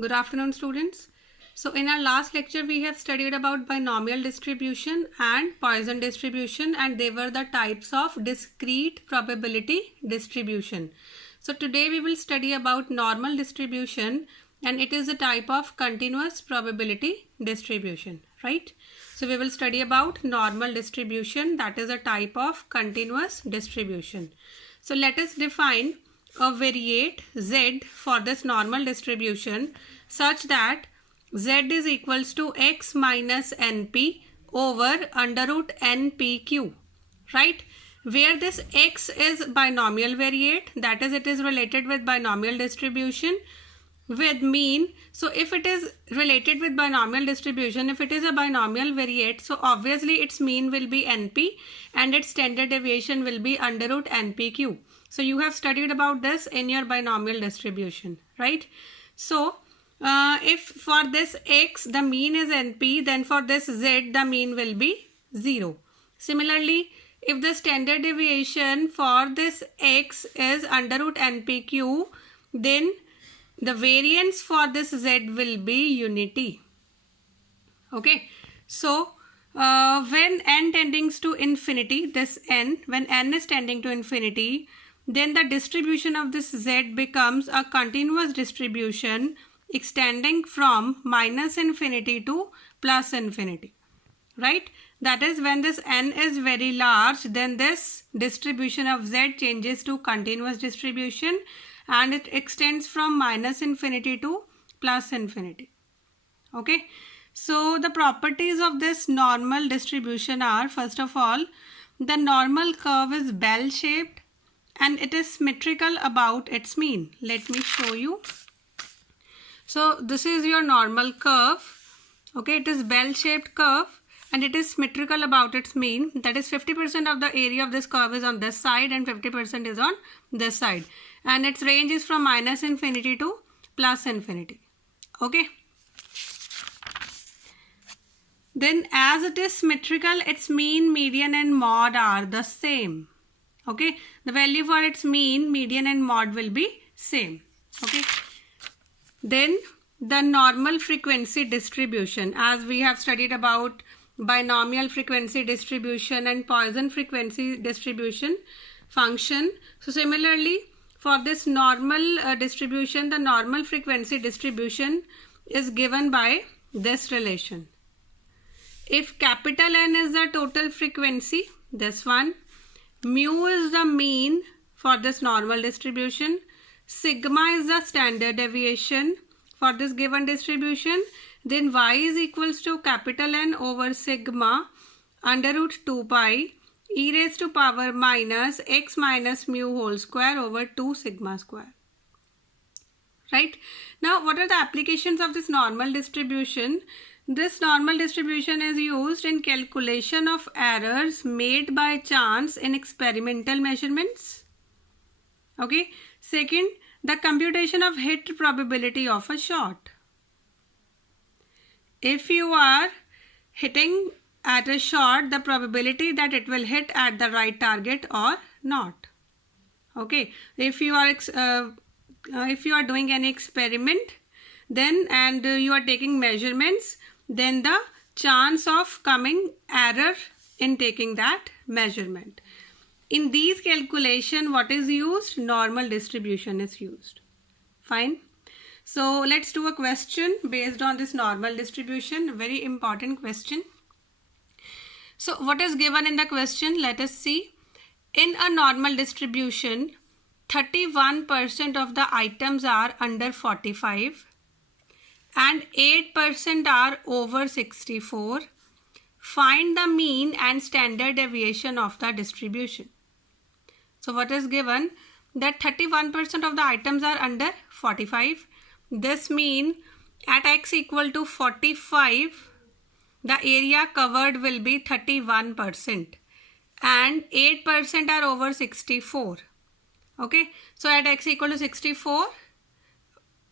Good afternoon, students. So in our last lecture, we have studied about binomial distribution and Poisson distribution, and they were the types of discrete probability distribution. So today we will study about normal distribution, and it is a type of continuous probability distribution, right? So we will study about normal distribution, that is a type of continuous distribution. So let us define a variate z for this normal distribution such that z is equals to x minus np over under root npq, right? Where this x is binomial variate, that is, it is related with binomial distribution with mean. So if it is related with binomial distribution, if it is a binomial variate, so obviously its mean will be np and its standard deviation will be under root npq. So you have studied about this in your binomial distribution, right? So if for this x the mean is np, then for this z the mean will be 0. Similarly, if the standard deviation for this x is under root npq, then the variance for this z will be unity. Okay, so when n tending to infinity, this n, when n is tending to infinity, then the distribution of this z becomes a continuous distribution extending from minus infinity to plus infinity, right? That is, when this n is very large, then this distribution of z changes to continuous distribution and it extends from minus infinity to plus infinity. Okay, so the properties of this normal distribution are, first of all, the normal curve is bell shaped and it is symmetrical about its mean. Let me show you. So this is your normal curve. Okay, it is bell shaped curve and it is symmetrical about its mean. That is, 50% of the area of this curve is on this side and 50% is on this side. And its range is from minus infinity to plus infinity. Okay. Then as it is symmetrical, its mean, median and mode are the same. Okay, the value for its mean, median and mode will be same. Okay, then the normal frequency distribution, as we have studied about binomial frequency distribution and Poisson frequency distribution function. So similarly, for this normal distribution, the normal frequency distribution is given by this relation. If capital N is the total frequency, this one, mu is the mean for this normal distribution, sigma is the standard deviation for this given distribution, then y is equals to capital N over sigma under root 2 pi e raised to power minus x minus mu whole square over 2 sigma square. Right? Now, what are the applications of this normal distribution? This normal distribution is used in calculation of errors made by chance in experimental measurements. Okay. Second, the computation of hit probability of a shot. If you are hitting at a shot, the probability that it will hit at the right target or not. Okay. If you are doing an experiment, then and you are taking measurements, then the chance of coming error in taking that measurement. In these calculation, what is used? Normal distribution is used. Fine. So let's do a question based on this normal distribution. Very important question. So what is given in the question? Let us see. In a normal distribution, 31% of the items are under 45 and 8% are over 64. Find the mean and standard deviation of the distribution. So what is given? That 31% of the items are under 45. This means at x equal to 45, the area covered will be 31% and 8% are over 64. Okay, so at x equal to 64,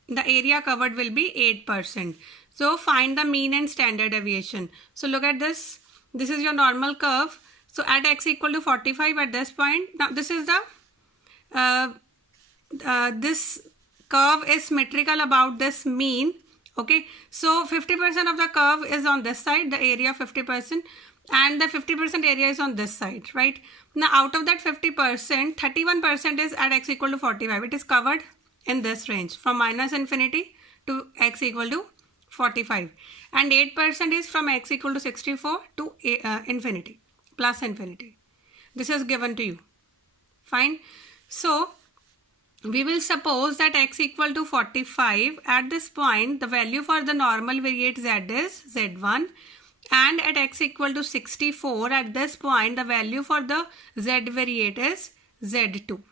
the area covered will be 8%. So find the mean and standard deviation. So look at this. This is your normal curve. So at x equal to 45 at this point. Now this is the this curve is symmetrical about this mean. Okay, so 50% of the curve is on this side, the area 50%, and the 50% area is on this side, right? Now out of that 50%, 31% is at x equal to 45. It is covered in this range from minus infinity to x equal to 45, and 8% is from x equal to 64 to infinity, plus infinity. This is given to you. Fine. So we will suppose that x equal to 45. At this point, the value for the normal variate z is z1, and at x equal to 64, at this point, the value for the z variate is z2.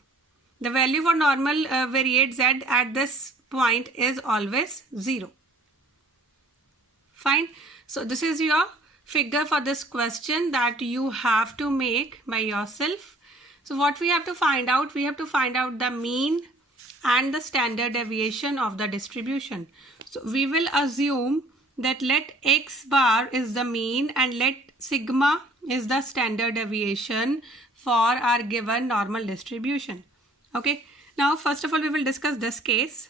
The value for normal variate z at this point is always 0. Fine. So this is your figure for this question that you have to make by yourself. So what we have to find out? We have to find out the mean and the standard deviation of the distribution. So we will assume that let x bar is the mean and let sigma is the standard deviation for our given normal distribution. Okay. Now first of all we will discuss this case.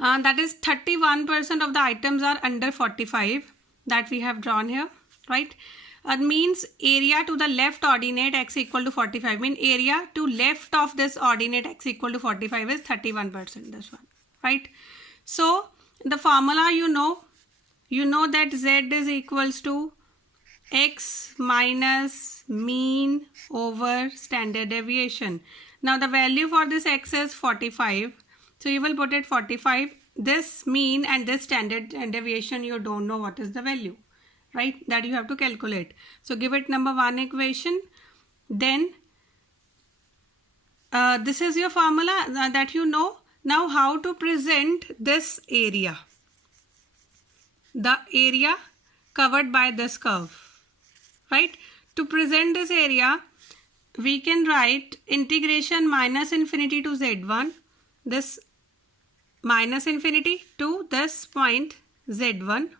That is 31% of the items are under 45 that we have drawn here, right? Means area to the left ordinate x equal to 45. Mean area to left of this ordinate x equal to 45 is 31%, this one, right? So the formula you know that z is equals to x minus mean over standard deviation. Now the value for this x is 45. So you will put it 45. This mean and this standard deviation, you don't know what is the value, right? That you have to calculate. So give it number 1 equation. Then this is your formula that you know. Now how to present this area? The area covered by this curve, right? To present this area, we can write integration minus infinity to z1, this minus infinity to this point z1,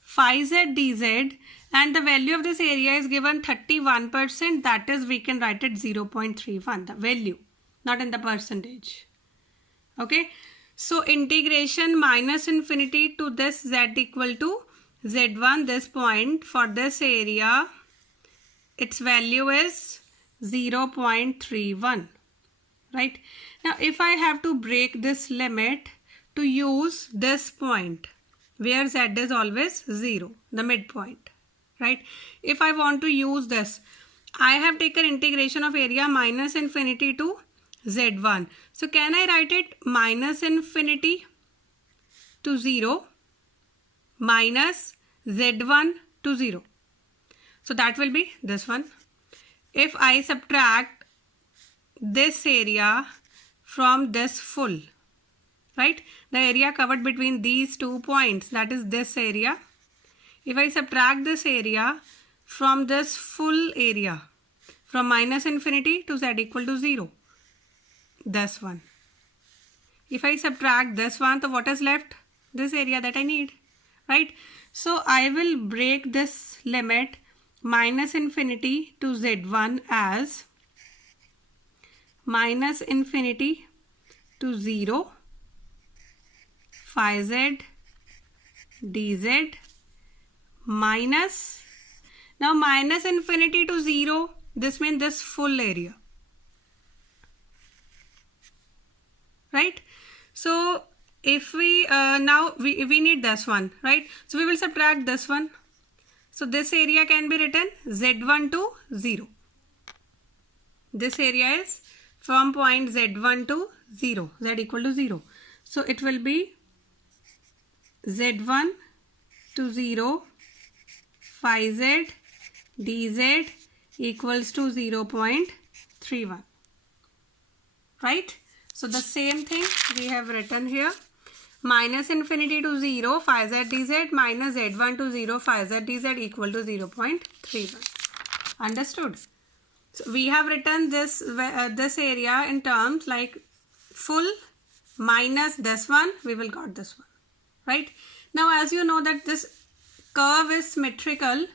phi z dz, and the value of this area is given 31%. That is, we can write it 0.31, the value, not in the percentage. Okay, so integration minus infinity to this z equal to z1, this point, for this area, its value is 0.31, right? Now if I have to break this limit to use this point where z is always 0, the midpoint, right? If I want to use this, I have taken integration of area minus infinity to z1. So can I write it minus infinity to 0 minus z1 to 0? So that will be this one. If I subtract this area from this full, right, the area covered between these 2 points, that is this area. If I subtract this area from this full area, from minus infinity to z equal to 0, this one. If I subtract this one, so what is left? This area that I need, right? So I will break this limit minus infinity to z1 as minus infinity to 0 phi z dz minus, now minus infinity to 0, this means this full area, right? So if we now we need this one, right? So we will subtract this one. So this area can be written z1 to 0. This area is from point z1 to 0, z equal to 0. So it will be z1 to 0 phi z dz equals to 0.31, right? So the same thing we have written here, minus infinity to 0 phi z dz minus z1 to 0 phi z dz equal to 0.31. Understood? So we have written this this area in terms like full minus this one, we will got this one, right? Now as you know that this curve is symmetrical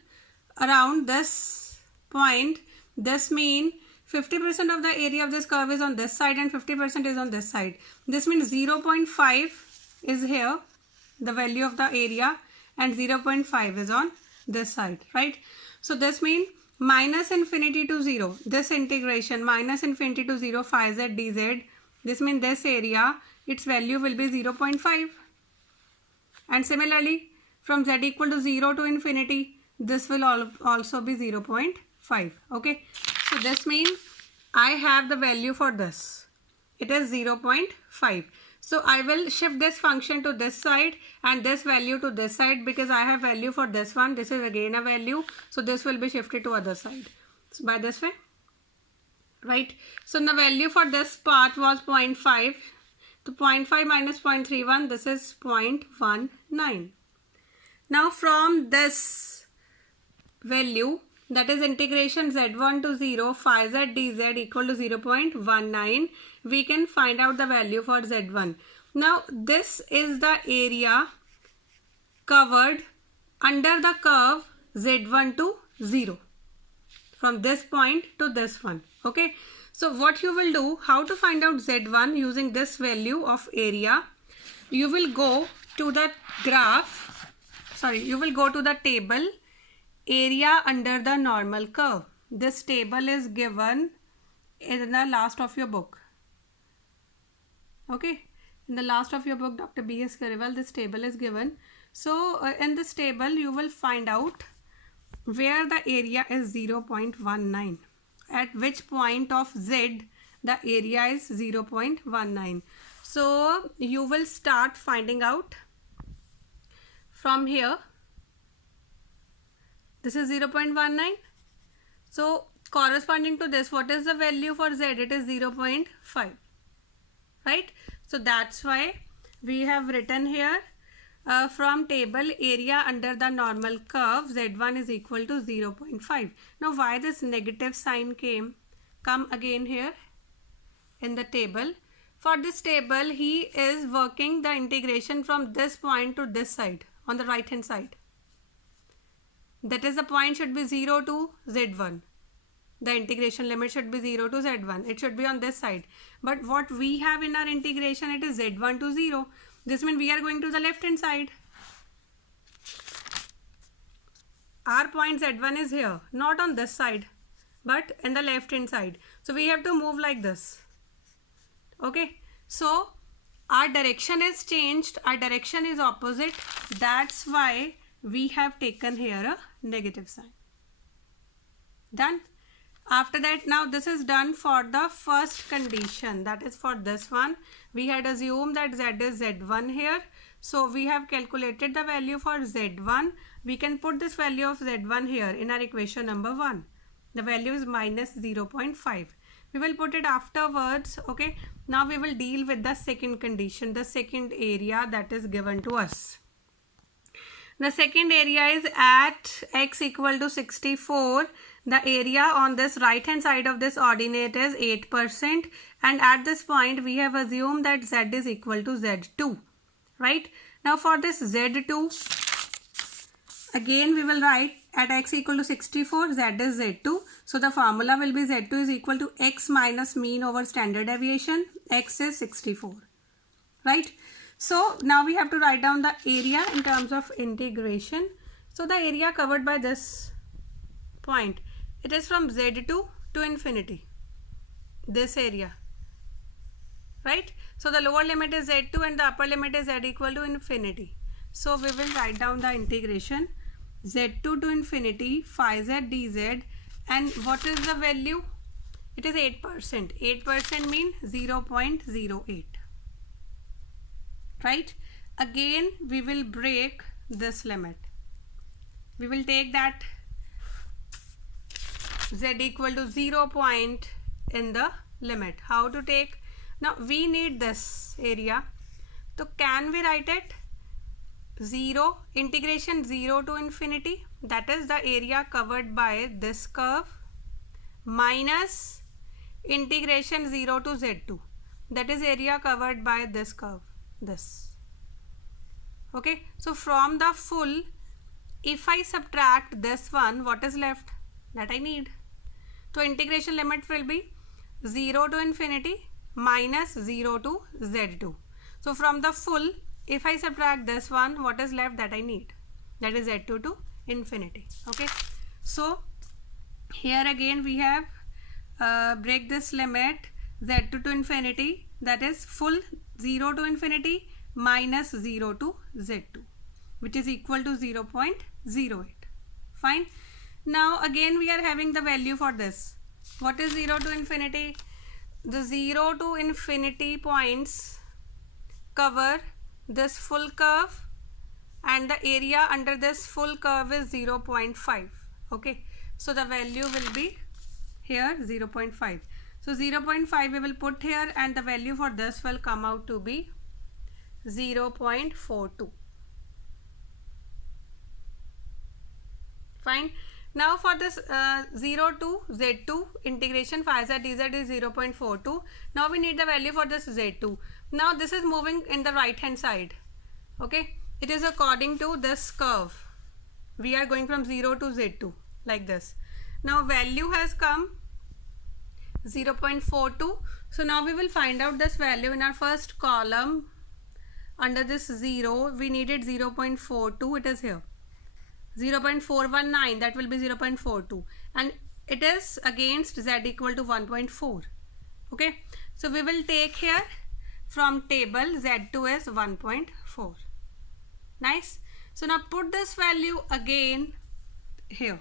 around this point, this means 50% of the area of this curve is on this side and 50% is on this side. This means 0.5 is here, the value of the area, and 0.5 is on this side, right? So this means minus infinity to 0, this integration minus infinity to 0 phi z dz, this means this area, its value will be 0.5. And similarly, from z equal to 0 to infinity, this will also be 0.5. Okay, so this means I have the value for this. It is 0.5. So I will shift this function to this side and this value to this side because I have value for this one. This is again a value. So this will be shifted to other side. So by this way, right? So the value for this part was 0.5. So 0.5 minus 0.31, this is 0.19. Now from this value, that is integration z1 to 0 phi z dz equal to 0.19, we can find out the value for z1. Now this is the area covered under the curve z1 to 0 from this point to this one. Okay, so what you will do, how to find out z1 using this value of area, you will go to the graph, you will go to the table area under the normal curve. This table is given in the last of your book. Okay, in the last of your book, Dr. B.S. Kariwal, this table is given. So in this table, you will find out where the area is 0.19. At which point of Z the area is 0.19. So you will start finding out from here. This is 0.19. So corresponding to this, what is the value for Z? It is 0.5. Right? So that's why we have written here from table area under the normal curve Z1 is equal to 0.5. Now why this negative sign came? Come again here in the table. For this table, he is working the integration from this point to this side on the right hand side. That is, the point should be 0 to Z1. The integration limit should be 0 to Z1. It should be on this side. But what we have in our integration, it is Z1 to 0. This means we are going to the left hand side. Our point Z1 is here, not on this side, but in the left hand side. So we have to move like this. Okay. So our direction is changed. Our direction is opposite. That's why we have taken here a negative sign. Done. After that, now this is done for the first condition, that is for this one. We had assumed that Z is Z1 here. So we have calculated the value for Z1. We can put this value of Z1 here in our equation number 1. The value is minus 0.5. We will put it afterwards. Okay. Now we will deal with the second condition, the second area that is given to us. The second area is at x equal to 64. The area on this right hand side of this ordinate is 8%, and at this point we have assumed that z is equal to z2, right? Now for this z2, again we will write at x equal to 64, z is z2. So the formula will be z2 is equal to x minus mean over standard deviation. X is 64, right? So now we have to write down the area in terms of integration. So the area covered by this point, it is from Z2 to infinity, this area, right? So the lower limit is Z2 and the upper limit is Z equal to infinity. So we will write down the integration Z2 to infinity phi Z dz, and what is the value? It is 8%. 8% means 0.08. Right? Again, we will break this limit. We will take that Z equal to 0 point in the limit. How to take? Now we need this area. So can we write it? 0, integration 0 to infinity, that is the area covered by this curve, minus integration 0 to Z2, that is area covered by this curve, this. Okay, so from the full, if I subtract this one, what is left? That I need. So integration limit will be 0 to infinity minus 0 to z2. So from the full, if I subtract this one, what is left that I need? That is z2 to infinity. Okay. So here again we have break this limit z2 to infinity, that is full 0 to infinity minus 0 to z2, which is equal to 0.08. Fine. Now again we are having the value for this. What is 0 to infinity? The 0 to infinity points cover this full curve and the area under this full curve is 0.5. Okay. So the value will be here 0.5. So 0.5 we will put here and the value for this will come out to be 0.42. Fine. Now for this 0 to z2 integration phi z dz is 0.42. Now we need the value for this z2. Now this is moving in the right hand side. Okay. It is according to this curve. We are going from 0 to z2 like this. Now value has come 0.42. So now we will find out this value in our first column. Under this 0 we needed 0.42. It is here 0.419, that will be 0.42, and it is against z equal to 1.4. Okay, so we will take here from table z2 is 1.4. Nice. So now put this value again here.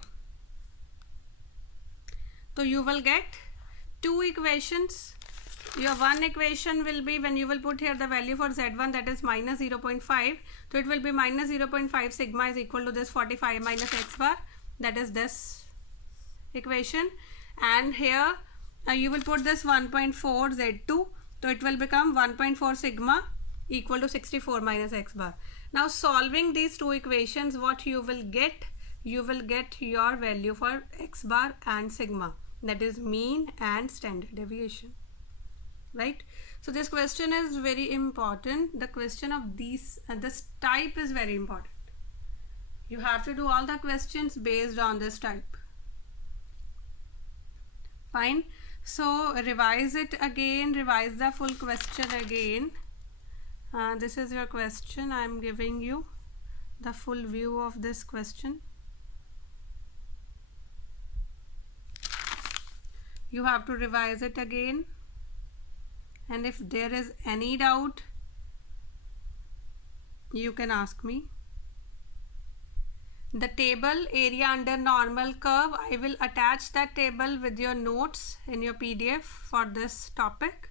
So you will get two equations. Your one equation will be when you will put here the value for z1, that is minus 0.5. So it will be minus 0.5 sigma is equal to this 45 minus x bar, that is this equation. And here you will put this 1.4 z2. So it will become 1.4 sigma equal to 64 minus x bar. Now solving these two equations, what you will get? You will get your value for x bar and sigma, that is mean and standard deviation. Right. So this question is very important. The question of this type is very important. You have to do all the questions based on this type. Fine. So revise it again, revise the full question again. This is your question. I am giving you the full view of this question. You have to revise it again. And if there is any doubt, you can ask me. The table area under normal curve, I will attach that table with your notes in your PDF for this topic.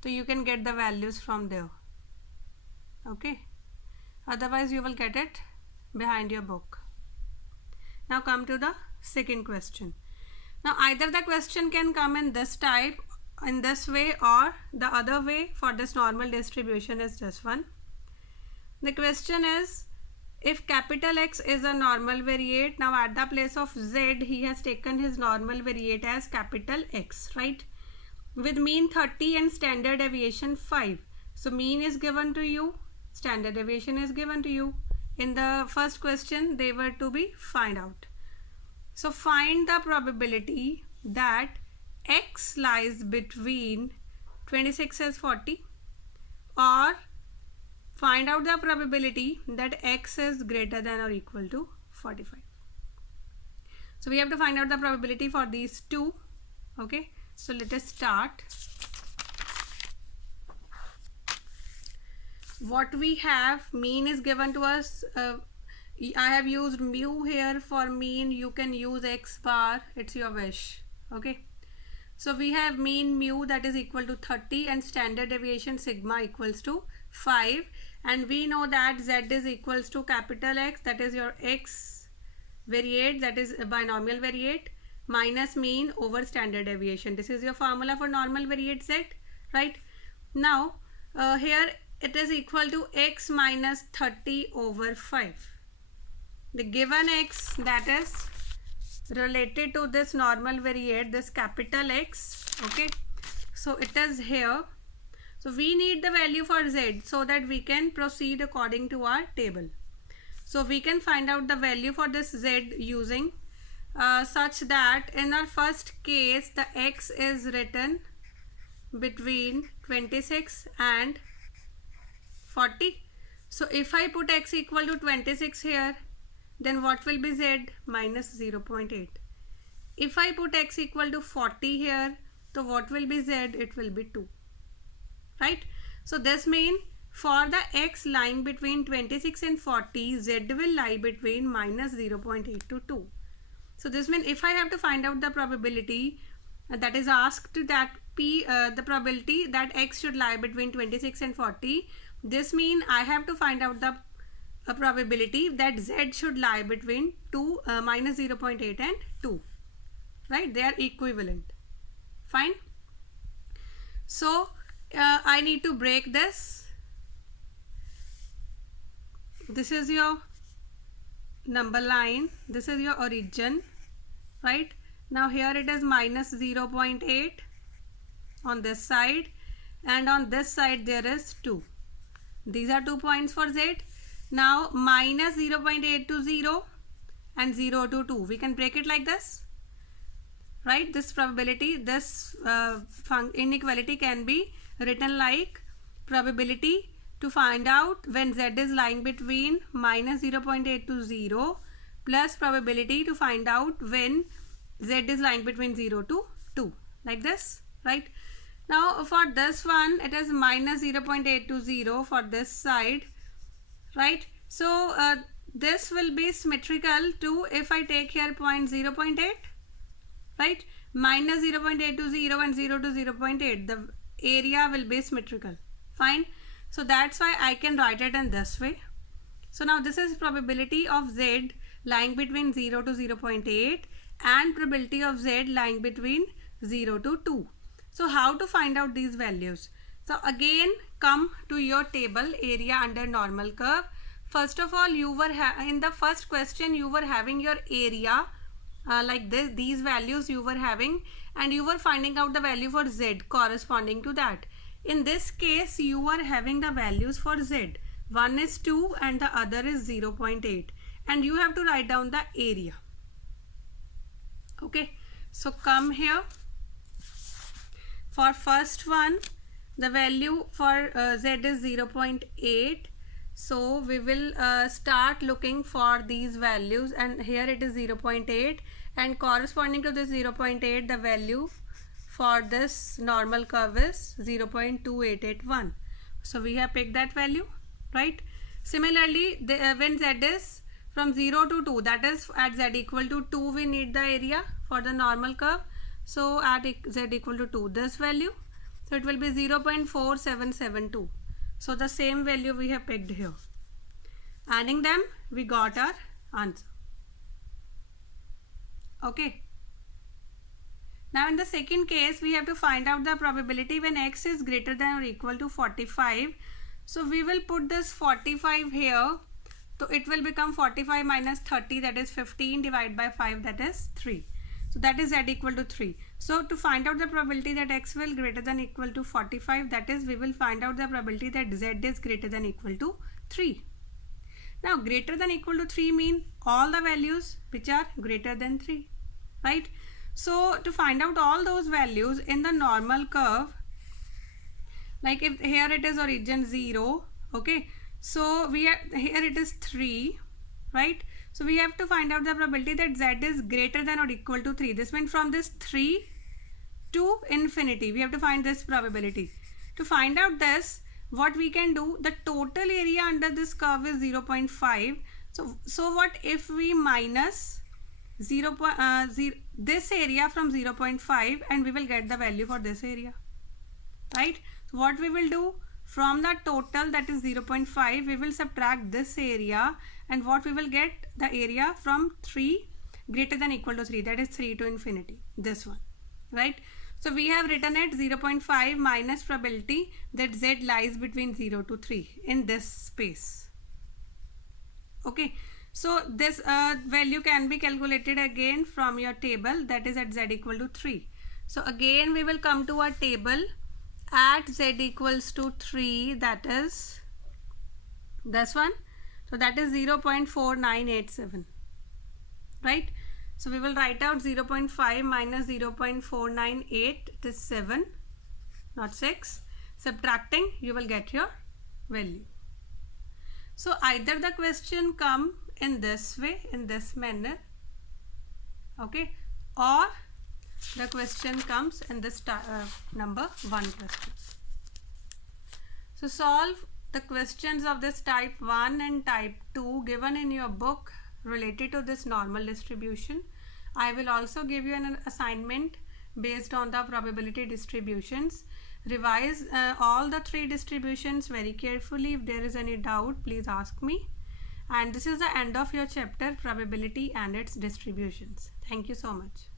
So you can get the values from there. Okay. Otherwise you will get it behind your book. Now come to the second question. Now either the question can come in this type, in this way, or the other way for this normal distribution is this one. The question is, if capital X is a normal variate, now at the place of Z he has taken his normal variate as capital X, right, with mean 30 and standard deviation 5. So mean is given to you, standard deviation is given to you. In the first question they were to be find out. So find the probability that X lies between 26 as 40, or find out the probability that X is greater than or equal to 45. So we have to find out the probability for these two. Okay, so let us start. What we have, mean is given to us. I have used mu here for mean. You can use x bar, it's your wish. Okay, so we have mean mu that is equal to 30 and standard deviation sigma equals to 5, and we know that z is equals to capital X, that is your x variate, that is a binomial variate, minus mean over standard deviation. This is your formula for normal variate z, right? Now here it is equal to x minus 30 over 5. The given x that is related to this normal variate, this capital X. Okay, so it is here. So we need the value for z so that we can proceed according to our table. So we can find out the value for this z using such that in our first case the x is written between 26 and 40. So if I put x equal to 26 here, then what will be z? Minus 0.8. If I put x equal to 40 here, so what will be z? It will be 2. Right? So this means for the x lying between 26 and 40, z will lie between minus 0.8 to 2. So this means if I have to find out the probability that is asked, that the probability that x should lie between 26 and 40, this means I have to find out the probability that z should lie between minus 0.8 and 2. Right? They are equivalent. Fine. So I need to break this. This is your number line. This is your origin. Right? Now here it is minus 0.8 on this side, and on this side there is 2. These are 2 points for z. Now minus 0.8 to 0 and 0 to 2. We can break it like this. Right? This probability, this inequality can be written like probability to find out when z is lying between minus 0.8 to 0 plus probability to find out when z is lying between 0 to 2. Like this. Right? Now for this one it is minus 0.8 to 0 for this side. Right? So this will be symmetrical to, if I take here point 0.8, right, minus 0.8 to 0 and 0 to 0.8, the area will be symmetrical. Fine. So that's why I can write it in this way. So now this is probability of z lying between 0 to 0.8 and probability of z lying between 0 to 2. So how to find out these values? So again come to your table, area under normal curve. First of all, you were in the first question you were having your area like this, these values you were having, and you were finding out the value for z corresponding to that. In this case you are having the values for z. One is 2 and the other is 0.8, and you have to write down the area. Okay, so come here. For first one, the value for z is 0.8. So we will start looking for these values, and here it is 0.8, and corresponding to this 0.8 the value for this normal curve is 0.2881. So we have picked that value. Right? Similarly, when z is from 0 to 2, that is at z equal to 2 we need the area for the normal curve. So at z equal to 2, this value, so it will be 0.4772. So the same value we have picked here. Adding them, we got our answer. Okay. Now in the second case, we have to find out the probability when x is greater than or equal to 45. So we will put this 45 here. So it will become 45 minus 30, that is 15, divided by 5, that is 3. So that is z equal to 3. So to find out the probability that x will greater than equal to 45, that is we will find out the probability that z is greater than equal to 3. Now greater than equal to 3 mean all the values which are greater than 3. Right? So to find out all those values in the normal curve, like if here it is origin 0, okay, so we are here it is 3, right? So we have to find out the probability that z is greater than or equal to 3. This means from this 3 to infinity, we have to find this probability. To find out this, what we can do, the total area under this curve is 0.5. So what if we minus this area from 0.5, and we will get the value for this area, right? So what we will do, from the total, that is 0.5, we will subtract this area, and what we will get, the area from 3 greater than equal to 3, that is 3 to infinity, this one, right? So we have written it 0.5 minus probability that z lies between 0 to 3 in this space. Okay, so this value can be calculated again from your table, that is at z equal to 3. So again we will come to our table at z equals to 3, that is this one. So that is 0.4987, right? So we will write out 0.5 minus 0.498, it is 7, not 6. Subtracting, you will get your value. So either the question come in this way, in this manner, okay, or the question comes in this number 1 question. So solve the questions of this type 1 and type 2 given in your book related to this normal distribution. I will also give you an assignment based on the probability distributions. Revise all the 3 distributions very carefully. If there is any doubt, please ask me. And this is the end of your chapter, probability and its distributions. Thank you so much.